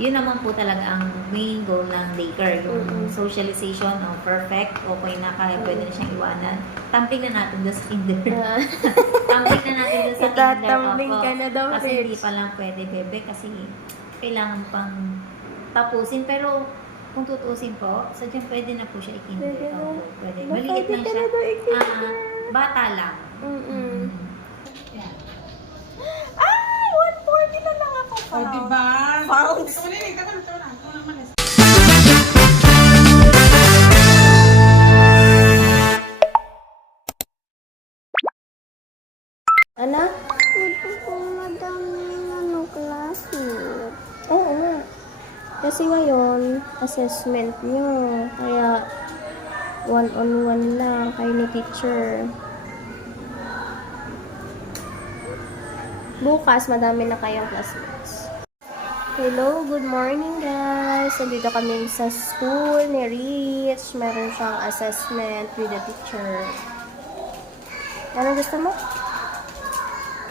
yun naman po talaga ang main goal ng daycare. Yung socialization, perfect, okay na, kaya pwede na siyang iwanan. Tamping na natin doon sa kinder. Tamping na natin doon sa kinder. Itatambing ka na daw, Kasi Rich. hindi pa lang pwede, bebe, kasi kailangan pang tapusin. Pero kung tutuusin po, sadyang pwede na po siya i-kinder. Pwede na. Pwede. Baka Maliit lang pwede siya. na daw i-kinder. Bata lang. Yan. Ay! 140 na lang ako pa. O, diba? Pounds. Ito ulit, ito na. Ito na malis. Ana? Ito po madaming classmate. Oo nga. Kasi ngayon, assessment nyo. Kaya, one-on-one lang kayo ni teacher. Bukas, madami na kayong classmates. Hello, good morning guys. Nandito kami sa school ni Rich. Meron siyang assessment with the teacher. Ano gusto mo?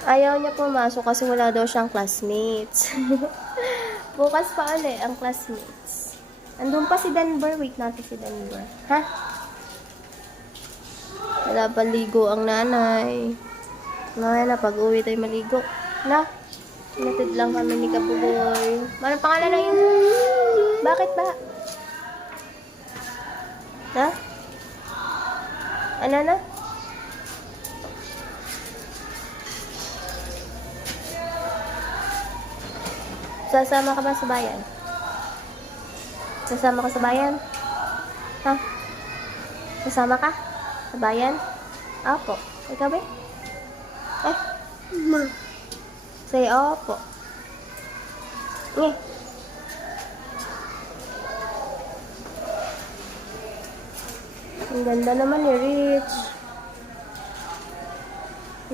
Ayaw niya pumasok kasi wala daw siyang classmates. Bukas pa ulit ang classmates. Andun pa si Denver. Wait natin si Denver. Ha? Wala pa ligo ang nanay. Ngayon na, pag-uwi tayo maligo. Na? Natid lang kami ni Kabugoy. Anong pangalan na yun? Bakit ba? Ha? Ano na? Sasama ka ba sa bayan? Sasama ka sa bayan? Ha? Sasama ka? Sa bayan? Opo. Ikaw ba? Eh? Ma. Say opo. Nge. Ang ganda naman ni Rich.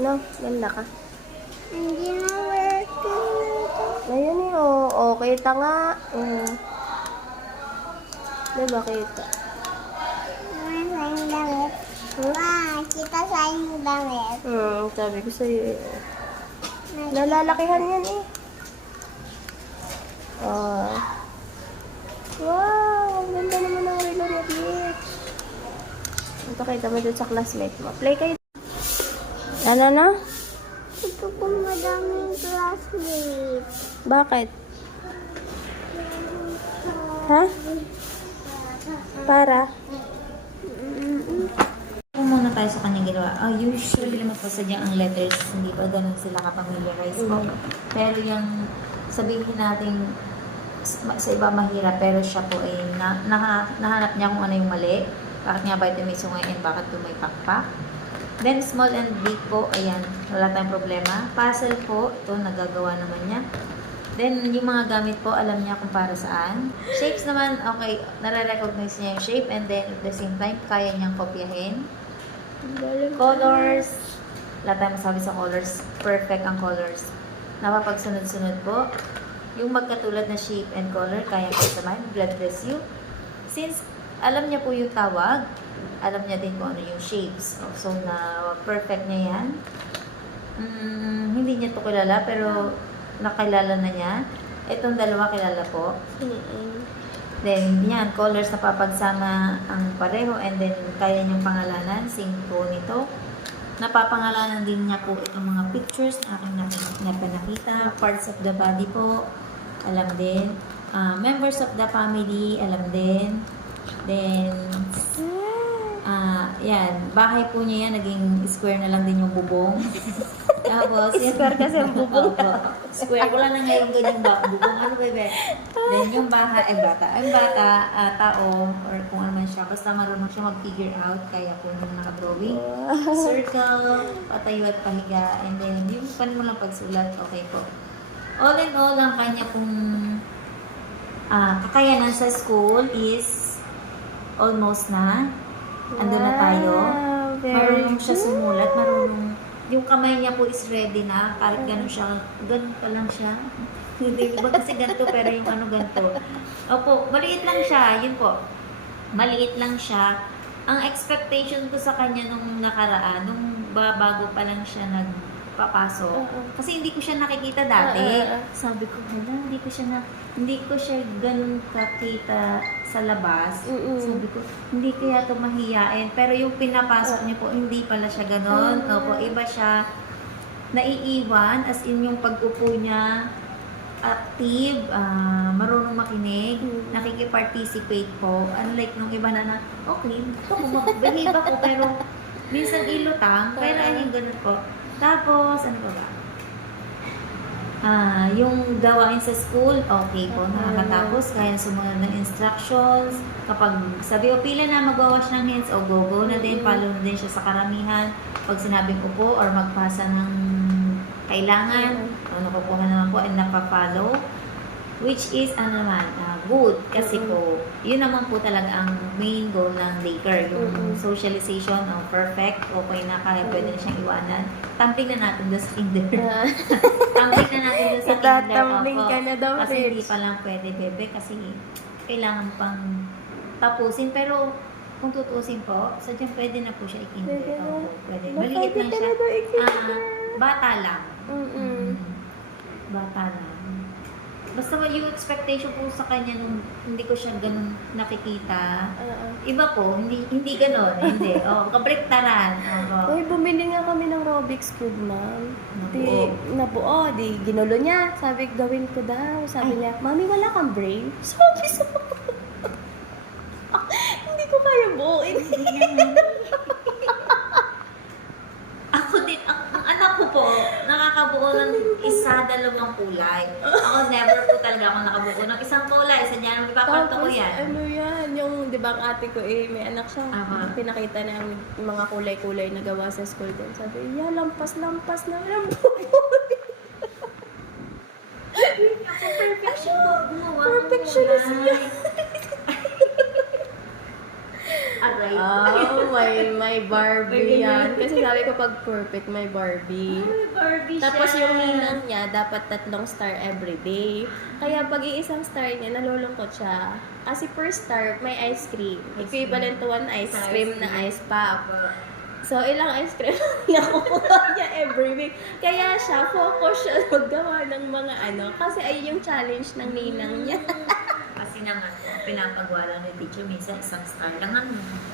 No, ganda ka. Hindi na working ito. Ayun eh, oh. Okay, tanga. Diba kita? Ma, sayang damit. Ma, kita sayang damit. Sabi ko sa'yo eh. Nalalakihan yan eh. Oh. Wow, ang ganda naman ng relo ni Rich. Ito kita mo dun sa classmate mo. Play kayo. Ano na? Ito po madaming classmate. Bakit? Ha? Para? Kung muna tayo sa kanyang ginawa, usually naman po sadyang ang letters, hindi pa ganun sila kapamiliarize po. Pero yung sabihin natin sa iba mahirap, pero siya po ay nahanap niya kung ano yung mali. Bakit nga ba ito may sungayin, bakit ito may pakpak. Then small and big po, ayan, wala tayong problema. Puzzle po, ito nagagawa naman niya. Then yung mga gamit po, alam niya kung para saan. Shapes naman, okay, nare-recognize niya yung shape, and then at the same time, kaya niyang kopyahin. Colors, wala tayong masabi sa colors. Perfect ang colors. Napapagsunod-sunod po. Yung magkatulad na shape and color, kaya ko samahin. God bless you. Since alam niya po yung tawag, alam niya din kung ano yung shapes. So, na-perfect niya yan. Hindi niya to kilala, pero nakilala na niya. Itong dalawa kilala po. Then, yan, colors na papagsama ang pareho, and then, kaya niyang pangalanan, same po nito. Napapangalanan din niya po itong mga pictures na aking napinakita. Parts of the body po, alam din. Members of the family, alam din. Then, yan, bahay po niya yan, naging square na lang din yung bubong. Tapos, Square kasi ang bubong. Opo. Square ko lang na ngayon ganyan bubong. Ano bebe? Then yung bahay, tao, or kung ano man siya, basta marunong siya mag-figure out, kaya po yung naka-drawing. Circle, patayo at pahiga, and then yung pan mo lang pagsulat, okay po. All in all, ang kanya pong kakayanan sa school is almost na. Andun na tayo. Marunong siya sumulat, marunong. Yung kamay niya po is ready na, kahit ganun siya, ganun pa lang siya. Hindi ba kasi ganito, pero yung ano ganito. Opo, maliit lang siya, yun po. Maliit lang siya. Ang expectation ko sa kanya nung nakaraan, nung bago pa lang siya papasok. Oo. Kasi hindi ko siya nakikita dati. Oo. Sabi ko, hala, hindi ko siya ganun kakita sa labas. Mm-mm. Sabi ko, hindi kaya ito mahiyain. Pero yung pinapasok niya po, hindi pala siya ganun. Opo, iba siya. Naiiwan, as in yung pag-upo niya, active, marunong makinig, nakikipparticipate po. Unlike nung iba na okay, behave ako, pero minsan ilutang, pero yung ganun po. Tapos, ano pa ba? Yung gawain sa school, okay po, nakakatapos, kaya sumunod ng instructions. Kapag sabi o pila na magwawash ng hands, o go na din, follow na din siya sa karamihan. Pag sinabing upo or magpasa ng kailangan, o nakukuha naman po and napapollow. Which is, good. Kasi po, yun naman po talaga ang main goal ng daycare. Yung socialization, perfect. Okay na, kaya pwede na siyang iwanan. Tamping na natin doon sa kinder. Tamping na natin doon sa kinder. Itatamping Opo. ka na daw, Kasi hindi Rich. pa lang pwede, bebe. Kasi kailangan pang tapusin. Pero kung tutusin po, sadyang pwede na po siya i-kinder. Pwede na. Opo, pwede. Pwede Maliit lang ka siya. na daw i-kinder. Bata lang. Mm-mm. Bata lang. Basta yung expectation po sa kanya nung hindi ko siya ganun nakikita. Iba po, hindi ganun. Hindi. Kabriktaran. Uy, bumili nga kami ng Rubik's Cube, ma'am. Nabuo. Di ginulo niya. Sabi, gawin ko daw. Sabi niya, Mami, wala kang brain? Sabi sa hindi ko kaya buuin. Ako din, ang anak ko po, nakakabuo ng isa, dalawang kulay. Ako never po talaga ako nakabuo ng isang kulay. Sa dyan, ipapanto ko yan. ano yan, yung, di ba ang ate ko may anak siya. Pinakita niya ang mga kulay-kulay na gawa sa school din. Sabi, lampas-lampas na lang Ako perfection po. Gumawa ng Perfectionist kulay. Aray. may Barbie yan. Kasi sabi ko pag perfect, may Barbie. Barbie Tapos siya. yung ninang niya, dapat 3 star everyday. Kaya pag iisang star niya, nalulungkot siya. Kasi per star, may ice cream. Equivalent to 1 ice cream na ice pop. So, ilang ice cream nakukuha niya every week. Kaya siya, focus siya maggawa ng mga kasi ay yung challenge ng ninang niya. Kasi naman, pinapagawa lang ni teacher, minsan isang star lang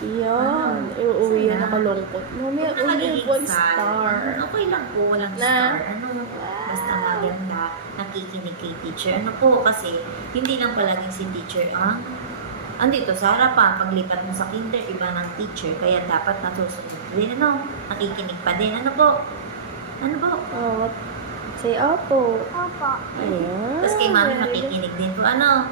Yan. Uuwi yan nakalungkot. Mami, only 1 star. Okay lang po, walang Na? star. Basta maganda, nakikinig kay teacher. Po, kasi hindi lang palaging si teacher ang andito sa harapan. Paglipat mo sa kinder, iba ng teacher. Kaya dapat natusunod din, nakikinig pa din. Ano po? Oh, say opo. Opo. Ayan. Tapos kay mami, makikinig din po. Yan.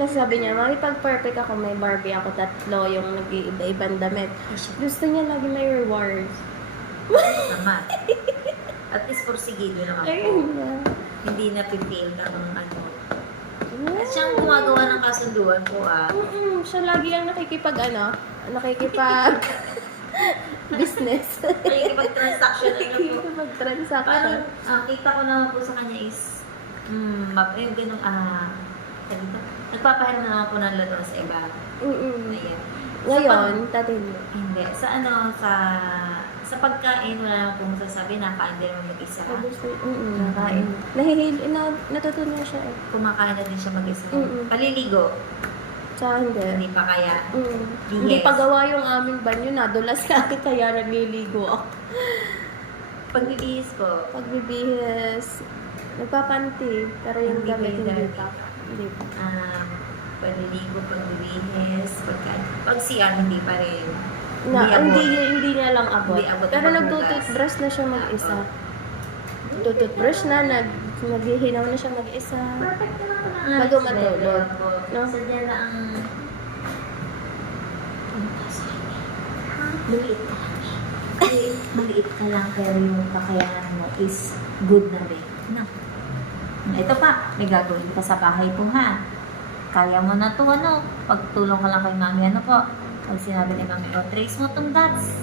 Kasi sabi niya, Mami, pag perfect ako, may Barbie ako 3, yung nag-iiba-ibang damit. Gusto niya lagi may reward. Naman. At least porsigido naman po. Ayun na. Hindi na pipil ang At siyang gumagawa ng kasunduan po Siya lagi ang nakikipag business. Nakikipag-transaction na po. Nakikipag-transaction. Parang kita ko naman po sa kanya is yung ganun, nagpapahiram naman po ng laro sa iba. Ayan. Ngayon, tatin mo. Hindi. Sa pagkain, wala naman po masasabi, nakain din naman mag-isa. Nakain. Natutunan siya eh. Kumakain na din siya mag-isa. Paliligo. Sa Hindi pa kaya. Hindi pa gawa yung aming banyo, nadulas kami kaya nagliligo ako. Pagbibihis ko, Pagbibihis, nagpapanti, pero yung Hindi gamit pa hindi yung pa. Hindi pa. paliligo, pagbibihis, pag CR, hindi pa rin. Hindi niya lang abot. Hindi abot Pero ang nagtututbrush na siya mag-isa. Tututbrush na, naghihinaw na siya mag-isa. Perfect na lang Bago matulog. No? Sadya na ang... Maliit ka lang. Maliit ka lang, pero yung kakayanan mo is good na rin. No. Ito pa, may gagawin ka sa bahay po ha. Kaya mo na to, pagtulong ka lang kay mami, po. Pag sinabi ni mami, trace mo tong dots.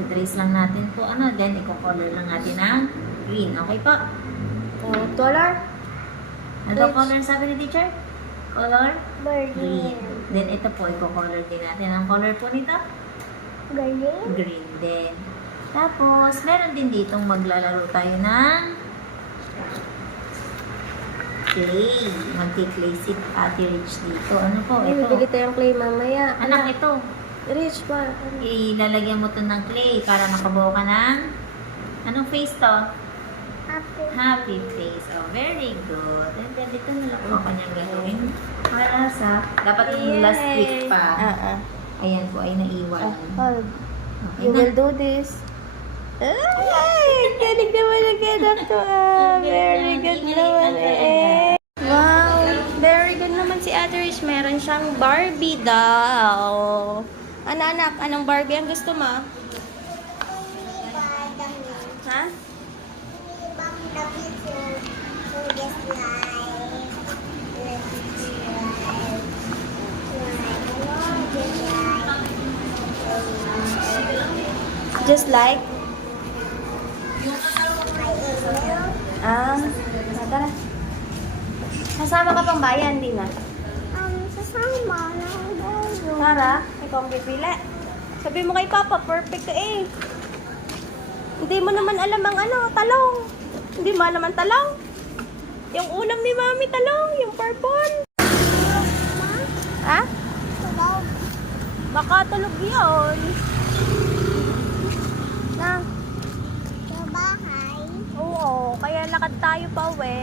I-trace lang natin po, then i-color lang natin ng green. Okay po? Color? Ano color sabi ni teacher? Color? Green. Green. Then ito po, i-color din natin. Ang color po nito? Green. Green din. Tapos, meron din ditong maglalaro tayo ng clay. Magki-clay si Ate Rich dito. Ano po? Ay, Ito. bibili tayong clay mamaya. Anak, ito. Rich pa. Ilalagyan mo to ng clay para makabuo ka ng anong face to? Happy. Happy face. Oh, very good. And then, dito na lang po kanyang gagawin. Para sa, dapat yung last week pa. Ayan po, ay naiwan. Oh, Okay you na. will do this. Ay, galing naman ang ganap to. Very good naman eh. Wow, very good naman si Ate Rich. Meron siyang Barbie daw. Ano anak, anong Barbie ang gusto mo? Ha? Just like? Tara. Kasama ka pang bayan, di na? Sasama na ako. Tara, ikaw ang pipili. Sabi mo kay Papa, perfect ka eh. Hindi mo naman alam ang ano, talong. Hindi mo alam ang talong. Yung ulam ni Mami, talong. Yung purple. Ha? Baka tulog yun. Na? Sa bahay. Oo, kaya lakad tayo pa uwi.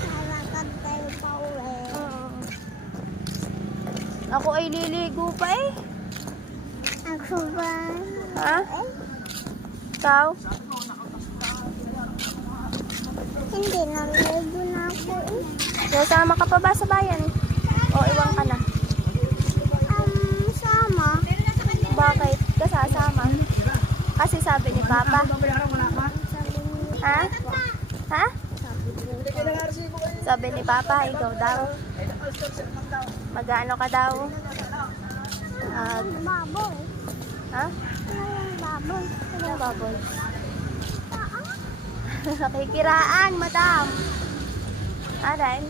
Nalakad tayo pa uwi. Ako ay liligo pa eh. Ako ba? Ha? Ikaw? Hindi, naligo na ako eh. Sasama ka pa ba sa bayan? O iwan ka na? Sama. Bakit ka sasama? Kasi sabi ni Papa. Ha? Ha? Sabi ni Papa, ikaw daw. Mag-ano ka daw? Baboy. Ha? Baboy. Ano baboy? Kikiraan, madam. Aray.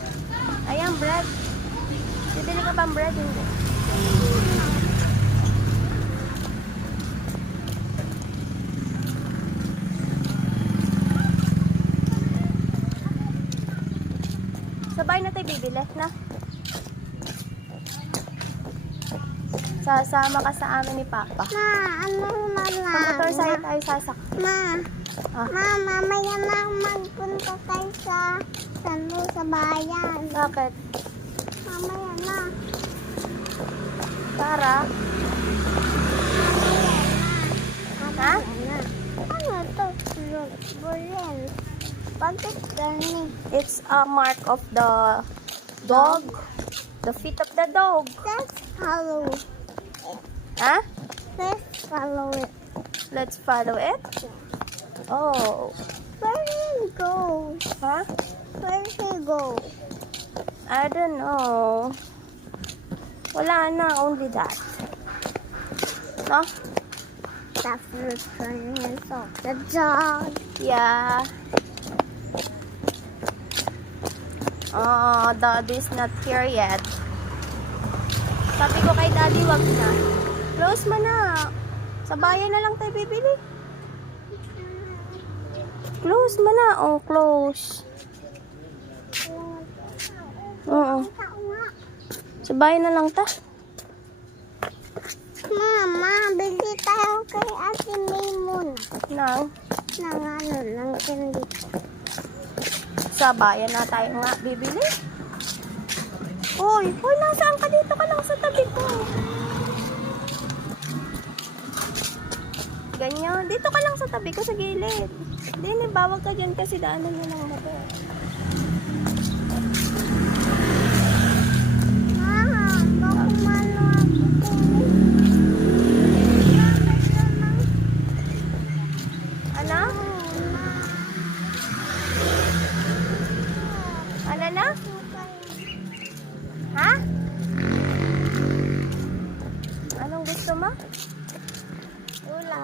Ayan, bread. Bibili ka pang bread, hindi? Sabay na tayo bibili, na? Sasama ka sa amin ni Papa. Ma, ano na lang? Pag-motor sa'yo tayo sasak. Ma, Ah. mamaya na magpunta tayo sa bayan. Bakit? Mamaya na. Para? Ha? Ano to? Bulen. Bakit ganun? It's a mark of the dog. The feet of the dog. Let's follow it. Ha? Let's follow it. Let's follow it. Oh. Where did it go? Ha? Where did it go? I don't know. Wala na, only that. No? The fruit hands of the dog. Yeah. Oh, Daddy's not here yet. Sabi ko kay Daddy, wag na. Close mo na. Sa bayan na lang tayo bibili. Close mo na. Oh, close. Oo. Sa bayan na lang ta. Mama, bili tayo kay Ate May muna. Nang. Nang ano, ng candy. Sa bayan na tayo nga bibili. Hoy, nasaan ka? Dito ka lang sa tabi ko. Ganyan. Dito ka lang sa tabi ko sa gilid. Hindi, bawag ka dyan kasi daanan mo lang mo. Mama, baka malo ako. Ano? Ano na? Ha? Anong gusto mo? Wala.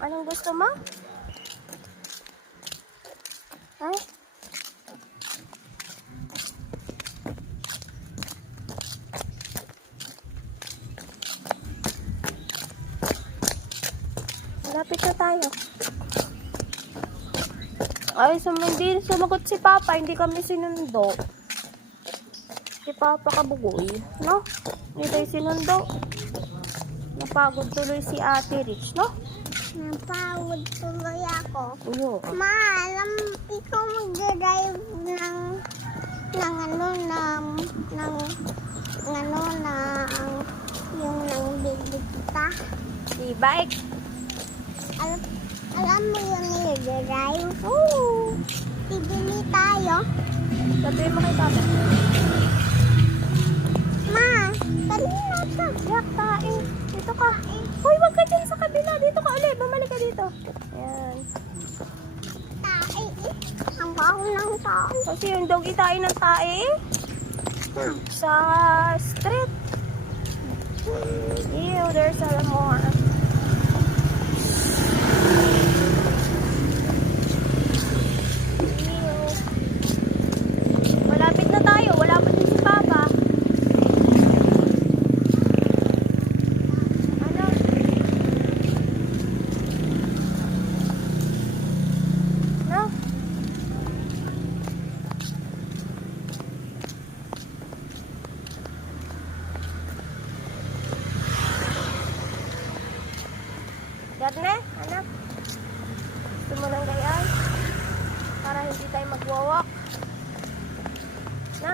Anong gusto mo? Ha? tayo. Ay, hindi sumagot si Papa. Hindi kami sinundo. Si Papa Kabugoy. No? Hindi tayo sinundo. Napagod tuloy si Ate Rich, no? Napawad tuloy ako. Iyo. Ma, alam, ikaw mag-drive yung nang bibig kita. E-bike. Alam mo yung nag-drive? Oo. Bibili tayo. Sabihin mo kay Papa. Ma, kanina ka. Yak, kain. Dito ka. Hoy, wag ka dyan sa kabila. Dito ka ulit. Bumalik ka dito. Ayan. Tae eh. Ang baho ng tao. Kasi yung dog itain ng tae sa street. Ew, there's a more. Ew. Malapit na tayo. Wala pa din si Papa. Ano? No? Darne, anak. Gusto mo ng gayaan? Para hindi tayo magwawak. Na?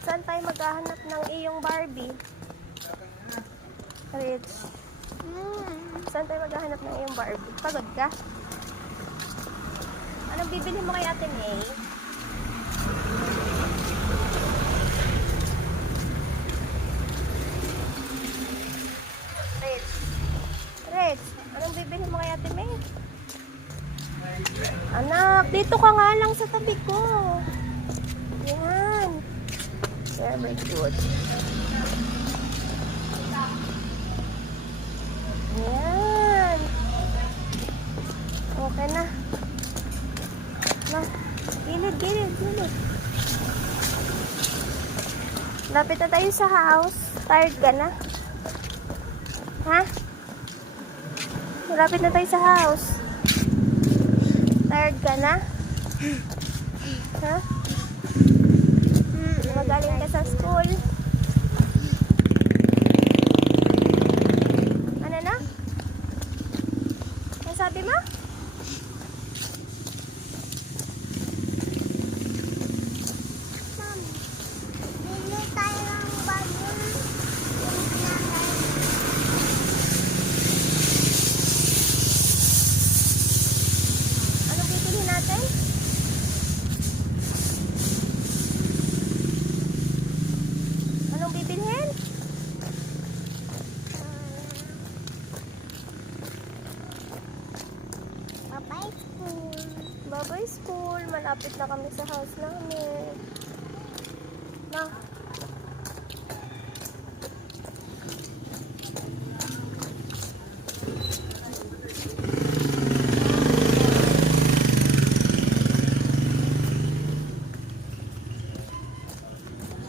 Saan tayo maghahanap ng iyong Barbie? Rich. Saan tayo maghahanap ng iyong Barbie? Pagod ka? Anong bibili mo kay Ate May? Rich. Rich, anong bibili mo kay Ate May? Anak, dito ka nga lang sa tabi ko. Yan. Very good. Yan. Okay na. Na, gilid. Lapit na tayo sa house. Tired ka na? Ha? Lapit na tayo sa house. Tired ka na? Ha? Magaling ka sa school? Ano na? Ano sabi mo? Bili tayo ng bagong Anong bibili natin? Anong bibilhin? Bye-bye school. Babay school. Malapit na kami sa house namin. Na.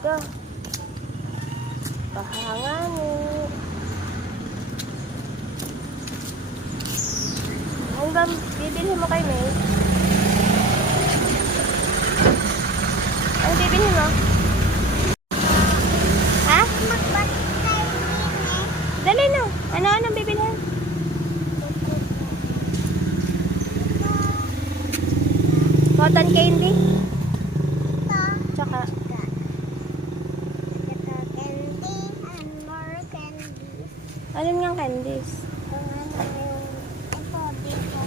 Go. Pahangani. Hanggang bibilhin mo kay May. Ano bibilhin mo? Ha? Magbalik tayo din eh. Dali na. Anong bibilhin? Cotton candy? Ito. Tsaka, Ito candy and more candy. alin nga candies? Ito dito.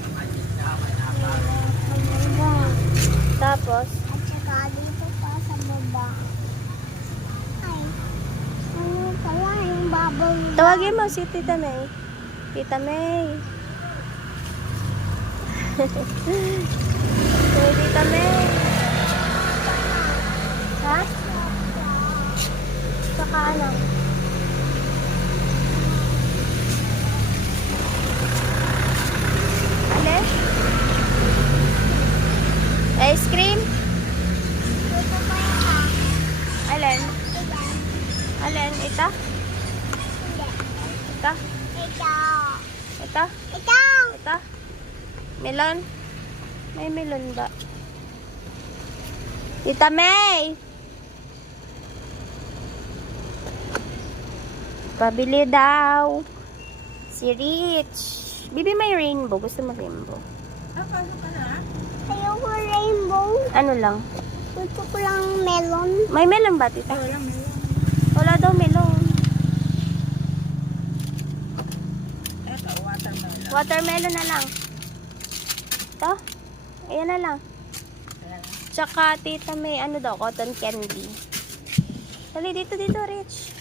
Tapos, At saka dito pa sa baba. Ay, ano pala yung baboy? tawagin mo si Tita May. Tita May. Hey, Tita May. Ha? Saka ano? Alin? Ice cream? Ito? Hindi. Ito? Ito. Ito? Ito. Ito? Melon? May melon ba? Tita May! Pabili daw. Si Rich. Bibi, may rainbow. Gusto mo rainbow? Ayoko rainbow. Ano lang? Gusto ko lang melon. May melon ba, tita? Wala daw melon. Watermelon na lang. Ito? Ayan na lang. Tsaka, tita, may ano daw, cotton candy. Dali, dito, Rich.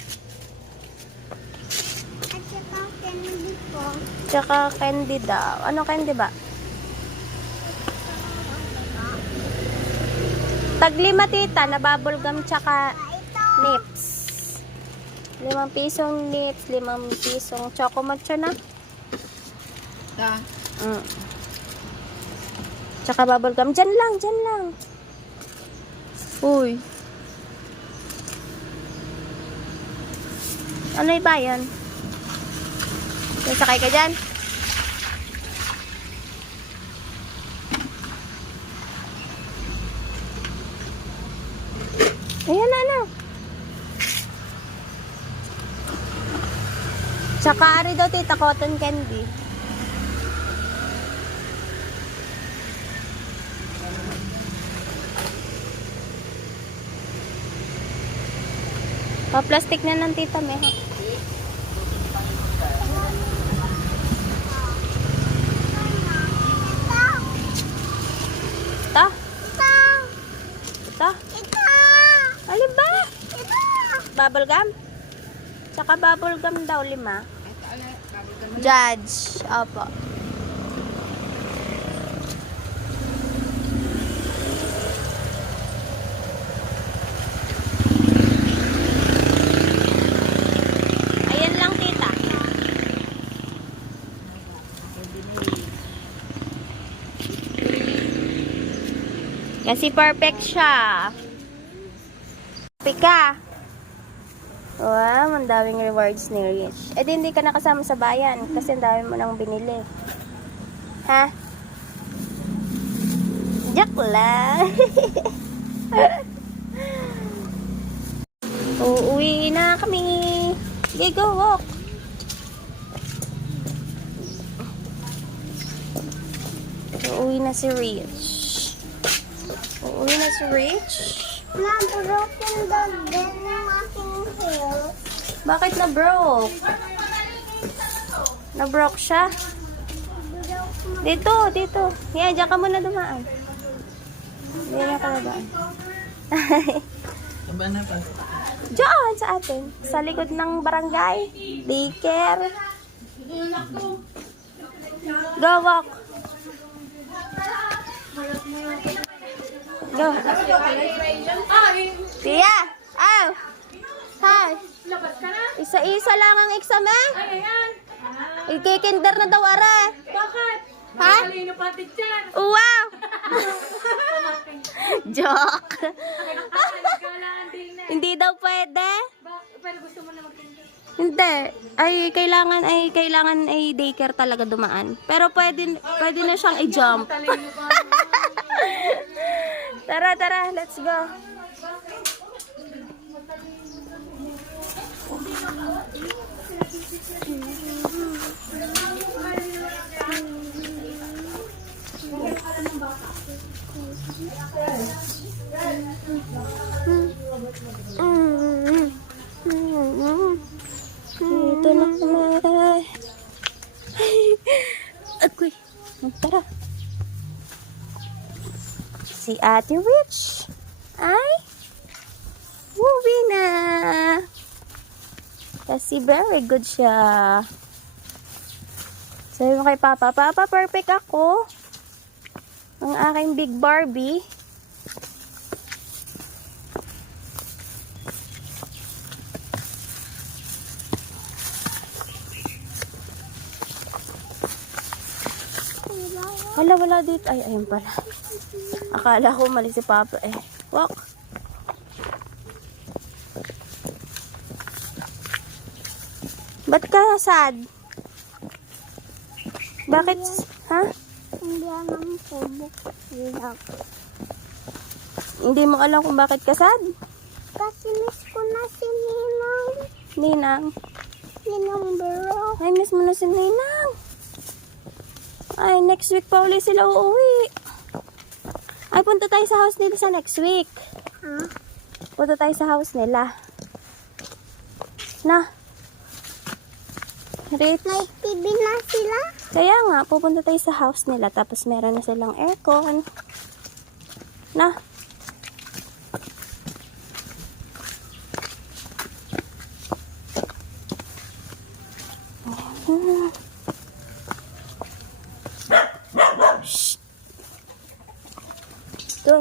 At saka candy ko. Tsaka candy daw. Ano candy ba? Tag-5, tita, na bubble gum tsaka nips. 5 pisong nips, 5 pisong choco mocho na. Tsaka bubble gum. Diyan lang. Uy. Ano ba yan? Sakay ka dyan? Ayan na. Tsaka ari daw, tita, cotton candy. Pa-plastic na ng tita May, ha? Ito? Ito? Ito. Alin ba? Ito. Bubble gum? Tsaka bubble gum daw, 5. Judge. Opo. Ayan lang, tita. Kasi perfect siya. Pika. Wow, ang daming rewards ni Rich. Eh, di hindi ka nakasama sa bayan kasi ang dami mo nang binili. Ha? Joke lang. Uuwi na kami. Okay, go walk. Uuwi na si Rich. Uuwi na si Rich. Na-broken daw din ng aking heel. Bakit na-broke? Na-broke siya? Dito. Yan, dyan ka muna dumaan. Hindi na ka na daan. Diyan sa atin. Sa likod ng barangay. Daycare. Go, walk. Go. Tia! Aw! Hi! Labas ka na? Isa-isa lang ang exam, eh. Ay, ayan. Ikikinder na daw, are. Bakit? Ha? Makalino pa teacher. Wow! Joke. Nagkalaan din na. Hindi daw pwede. Pero gusto mo na mag-teacher. Hindi. Kailangan ay daycare talaga dumaan. Pero pwede na siyang i-jump. Talino pa. Tara, let's go. Ito na kami. Agoy. Tara. Si Ate Rich ay uwi na. Kasi very good siya. Sabi mo kay Papa, Papa, perfect ako. Ang aking big Barbie. Wala dito. Ay, ayun pala. Akala ko mali si Papa eh. Walk. Ba't ka sad? Bakit? Ha? Hindi alam po bukas. Hindi mo alam kung bakit ka sad? Kasi miss ko na si Ninang. Ninang. Ninang Bro. Ay, miss mo na si Ninang. Ay, next week pa uli sila uuwi. Ay, punta tayo sa house nila sa next week. Ha? Punta tayo sa house nila. Na. Rich. May TV na sila. Kaya nga, pupunta tayo sa house nila. Tapos meron na silang aircon. Na. Shh. Ito.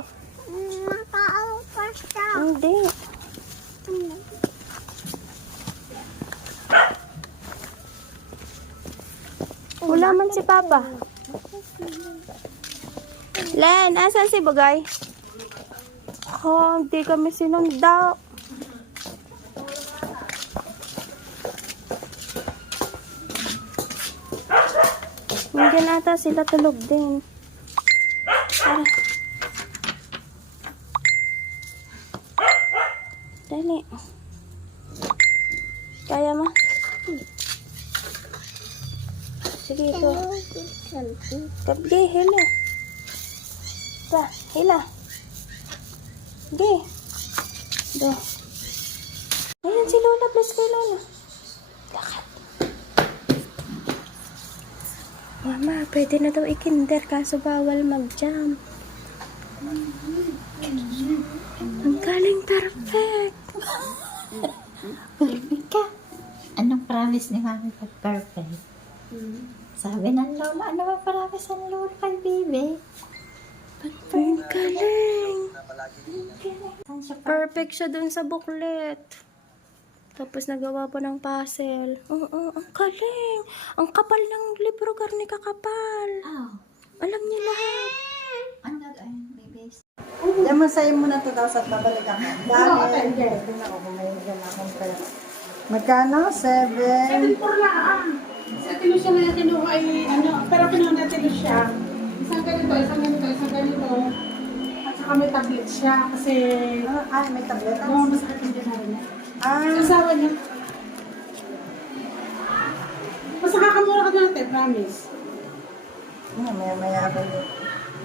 Nakaupa siya. Hindi. Wala man si Papa. Len, asan si Bagay? Oh, hindi kami sinunda. Nandiyan ata sila tulog din. Tara. Dali. Kaya mo? Sige, ito. Kabli, hila. Ta, hila. Sige. Do. Ayan si Lola, bless kay Lola. Lakad. Mama, pwede na daw i-kinder kaso bawal mag-jump. Ang galing, perfect. Mika, anong promise ni Mami pag perfect? Sabi ng Lola, ano ba promise ng Lola kay Bibi? Ang galing. Saan siya Perfect siya dun sa booklet. Tapos nagawa pa ng puzzle. Oo, ang galing. Ang kapal ng libro, karne kakapal. Oh, Alam niya lahat. ano gagawin, babies? Diyan mo sa'yo muna 2,000 babalik ako. Dahil, ito na ako, kumahigan akong pera. Magkano? 7. Sa tino siya na tino ay ano, pero kinuha natin siya. Isang ganito, isang ganito, isang ganito. At saka may tablet siya kasi Ay, may tableta. masakit yung dinarin niya. Ah, Asawa niya. Basta kakamura ka doon natin, promise. maya ako yung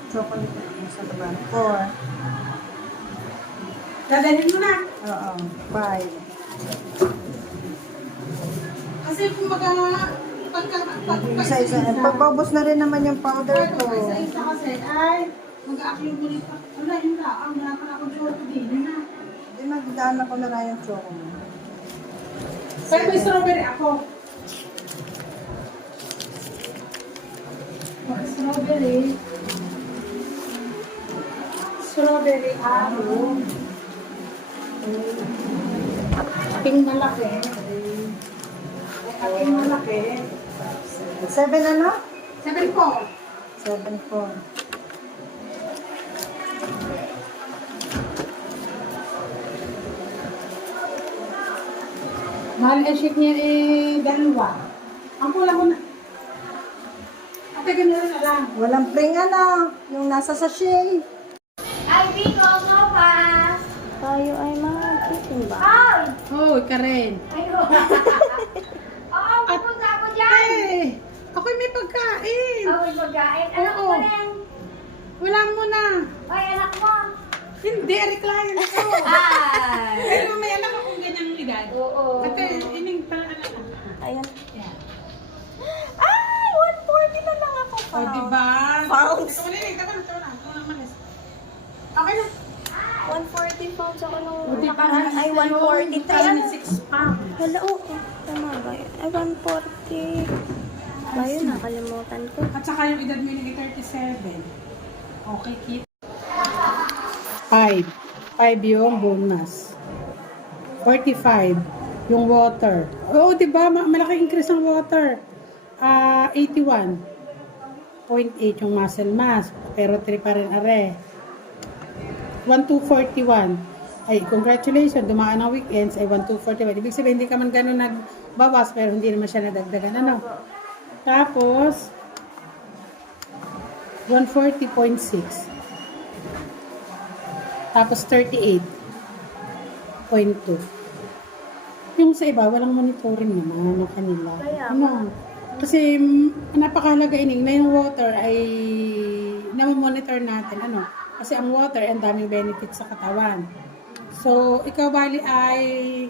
chocolate mo sa laban. 4. Dadalhin mo na. Oo, 5. Kasi kung Isa-isa. Pagpaubos na rin naman yung powder ko. isa-isa kasi ay mag-accumulate pa. Wala, yun na. Ang wala pa akong chocolate din. Yun na. Hindi, magdaan ako na lang yung chocolate. Pero may strawberry ako. Strawberry. Strawberry aro. Ping malaki. Ping malaki. 7 ano? 7 po. 7 po. Mahal ang sheet niya dalawa. Ang kulang ko na. Ate, ganun na lang. Walang pring ano, yung nasa sachet. Tayo ay mag-titin ba? Hoy, Karen. Oo, pupunta ako dyan. Eh, ako'y may pagkain. May pagkain. Anak Oo. mo rin. Wala mo na. Ay, anak mo. Hindi, recliner ko. Ay. Pero may anak akong ganyang edad. Oo. Ate, ining pala anak. Ayan. Ay, 140 na lang ako pa. O, diba? Pounds. Ito na, ito na, ito na. Ito na, malis. Okay na. 140 pounds ako nung Buti pa nakaraan. Ay, 143. Parang Ano? 6 pounds. Hala, oo. Tama ba yun? Ay, 140. Ba yun? Nakalimutan ko. At saka yung edad mo yung 37. Okay, Kit. 5. 5 yung bonus. 45 yung water. Oo, di ba? Malaki increase ng water. 81.8 yung muscle mass. Pero 3 pa rin are. 1241. Ay, congratulations, dumaan ang weekends, ay 1,241. Ibig sabihin, hindi ka man gano'n nagbawas, pero hindi naman siya nadagdagan, ano? Tapos, 140.6. Tapos, 38.2. Yung sa iba, walang monitoring naman ng kanila. Ano? Kasi, napakahalaga ining na yung water ay namomonitor natin, ano? Kasi ang water, ang daming benefits sa katawan. So, ikaw bali ay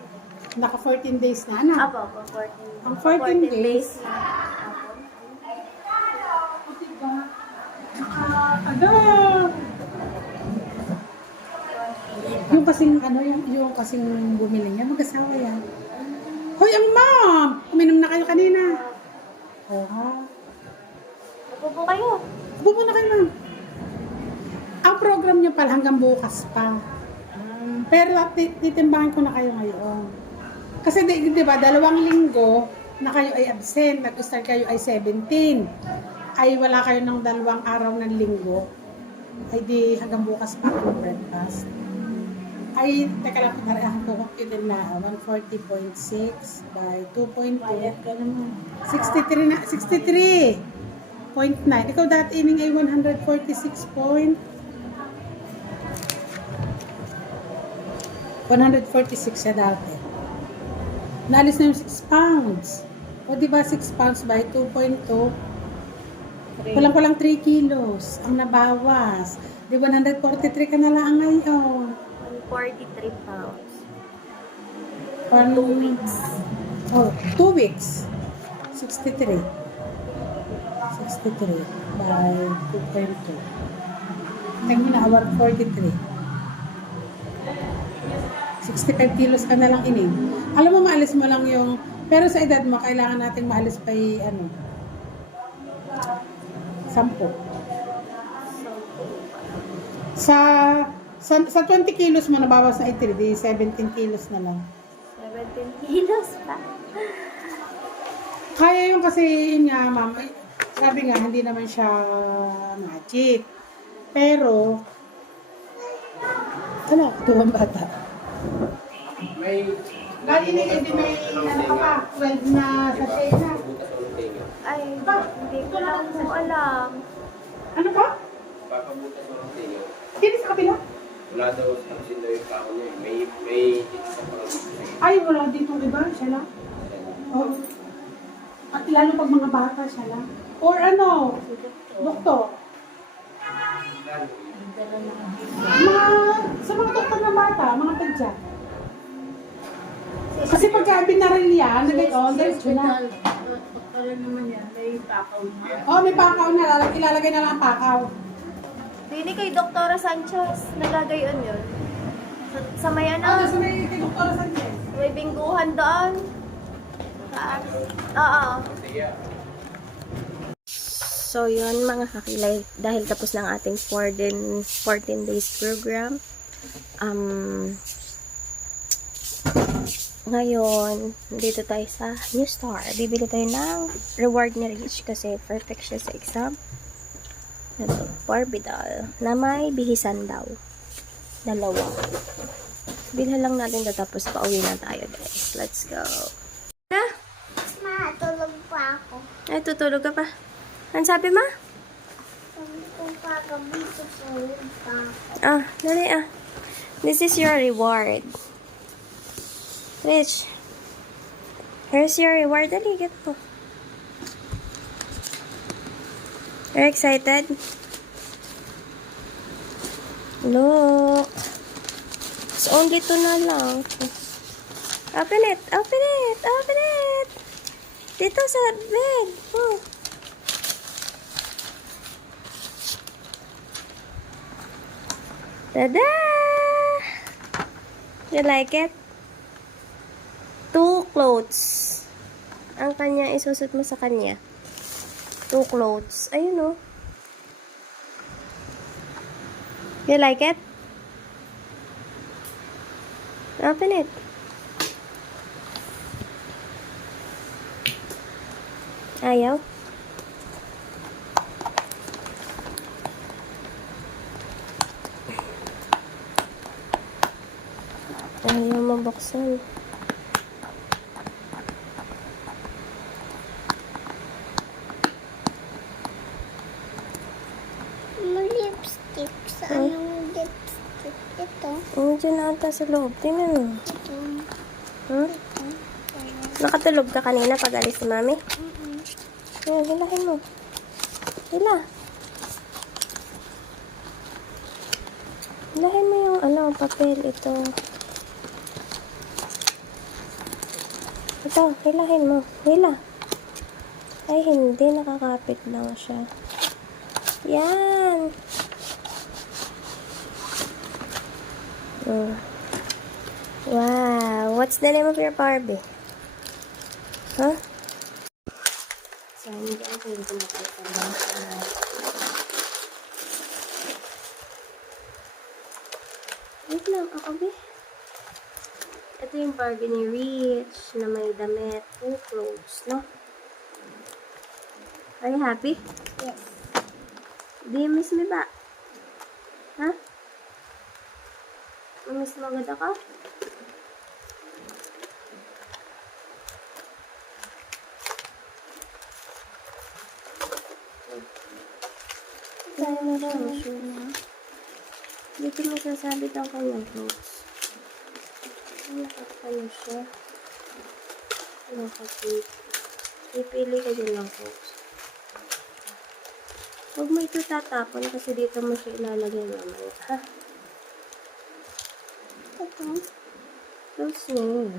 naka 14 days na, ano? Apo, 14. Ang 14 days. na. Apo. Ano? Yung kasing, ano, yung kasing bumili niya, mag-asawa yan. Hoy, ang mom! Uminom na kayo kanina. Oo. Upo po kayo. Upo muna kayo, ma'am. Ang program niyo pala hanggang bukas pa. Pero titimbangan ko na kayo ngayon. Kasi di ba, 2 linggo na kayo ay absent. Nag-start kayo ay 17. Ay wala kayo ng 2 araw ng linggo. Ay di hanggang bukas pa ang breakfast. Ay, teka lang, narahan ko computer na 140.6 by 2.2. 63.9. Ikaw dati ining ay 146 siya dati. Naalis na yung 6 pounds. O diba 6 pounds by 2.2? Kulang-kulang 3 kilos ang nabawas. Di 143 ka na lang ngayon. 43 pounds. 2 weeks. Oh, 2 weeks. 63. 63 by 2.2. Tingnan mo na, 143. 65 kilos ka na lang ining. Alam mo, maalis mo lang yung... Pero sa edad mo, kailangan nating maalis pa ano... 10. Sa 20 kilos mo, nabawas na 8, di 17 kilos na lang. 17 kilos pa. Kaya yung kasi, yun nga, ma'am, sabi nga, hindi naman siya magic. Pero, ano, tuwang bata. Lagi na hindi may, ano ka pa, 12 na sachet na. Ay, hindi ko lang po alam. Ano pa? Papabutas mo ng tayo. Hindi sa kapila? Wala daw sa daw yung tao niya. May isa pa lang. Ay, wala dito iba, siya lang. Oo. At lalo pag mga bata, siya lang. Or ano, doktor. Sa mga doktor ng bata, mga tadya. Kasi pagka binaril yan, diretso na. Oh, may pakaw na. Ilalagay na lang ang pakaw. Hindi kay Doktora Sanchez. Nagagayon yun. Sa may ano, Nasa may kay Dr. Sanchez. may bingguhan doon. Taas. Oo. So yun mga kakilay, dahil tapos na ang ating 14 days program. Ngayon, dito tayo sa New Star. Bibili tayo ng reward ni Rich kasi perfect siya sa exam. Ito, Barbidol na may bihisan daw. 2. Bilhan lang natin ito tapos pauwi na tayo guys. Let's go. Na? Matulog pa ako. Ay, tutulog ka pa. Ano sabi ma? Sabi ko pa gabi tutulog pa ako. Ah, dali ah. This is your reward. Rich. Here's your reward. Dali, get po. You're excited? Look. It's only 2 na lang. Open it. Open it. Open it. Dito sa bed. Oh. Tada! You like it? 2 clothes. Ang kanya, isusot mo sa kanya. 2 clothes. Ayun, oh. You like it? Open it. Ayaw? buksan. May lipstick. Anong lipstick? Ito. Diyan na ata sa loob. Tingnan mo. Ito. Hmm? Nakatulog ka kanina pag alis ni Mami? Ayan, hilahin mo. Hila. Hilahin mo yung papel. Ito. Ito, hilahin mo. Hila. Ay, hindi. Nakakapit lang siya. Yan. Oh. Wow. What's the name of your Barbie? Huh? So, hindi ako yung pinapalita. Wait lang, ako ba? Ito yung Barbie ni Rich na may damit, full clothes, no? Are you happy? Yes. Do you miss me ba? Ha? Miss mo agad ako? Tayo na lang, sure na. Dito mo sasabit ang kanyang clothes. Nakakaya siya. Nakakapit. Ipili ka dyan ng clothes. Huwag mo ito tatapon kasi dito mo siya ilalagay mamaya. Ha? Ito. Clothes niya yun.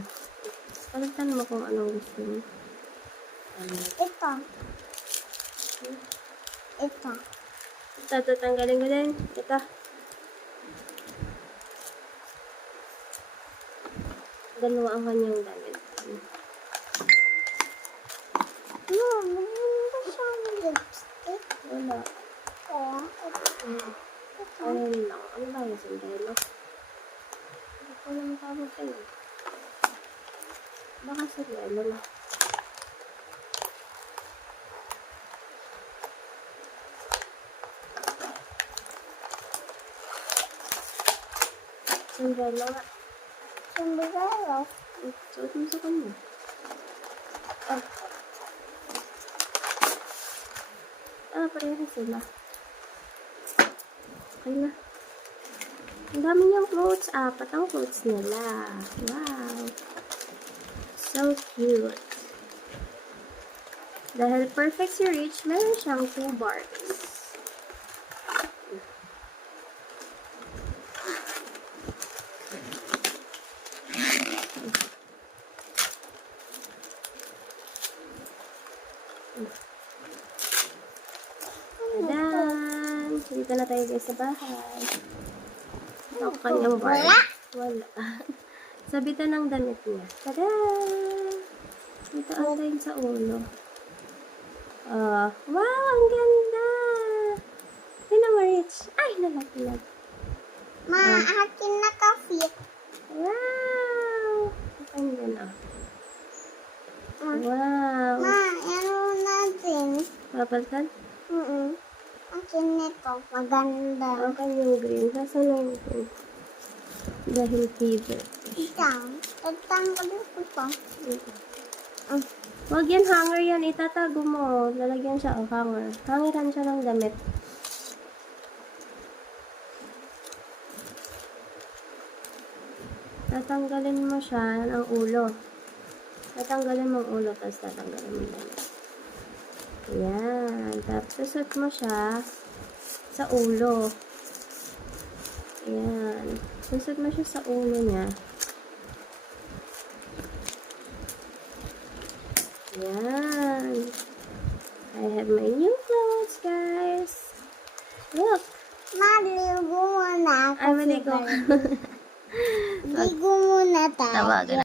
Palitan mo kung anong gusto mo. Ito. Ito. Ito, tatanggalin ko din. Ito. Dalawa ang kanyang damit. Mom, mayroon ba siyang lipstick? Wala. Oo. Ito. Ayun lang. Ano ba yung sundalo? Hindi ko naman tawag kayo. Baka sundalo na. Sundalo nga. Sombrero. Suot mo sa kanya. Pareha sila. Okay na. Ang dami niyang clothes. 4 ang clothes nila. Wow. So cute. Dahil perfect si Rich, meron siyang 2 Barbies. Tadan! Dito na tayo guys sa bahay. Ito ang kanyang bar. Wala. Sabitan ng damit niya. Tadan! Dito ang tayo sa ulo. Wow! Ang ganda! Tingnan mo, Rich. Ay, nalaglag. Ma, akin naka-fit. Wow! Ang ganda. Wow! Ma, ano natin? Papalitan? Akin nito. Maganda. Ang kanyang green. Saan na yung green? Dahil fever. Ito. Tatanggal ko pa. Wag yan, hanger yan. Itatago mo. Lalagyan siya ang hanger. Hangeran siya ng damit. Tatanggalin mo siya ng ulo. Tatanggalin mo ang ulo, tapos tatanggalin mo yung damit. Ayan. Tapos susot mo siya sa ulo. Ayan. Susot mo siya sa ulo niya. Ayan. I have my new clothes, guys. Look. Maligo muna ako. Ay, maligo. Ligo muna tayo. Tawagan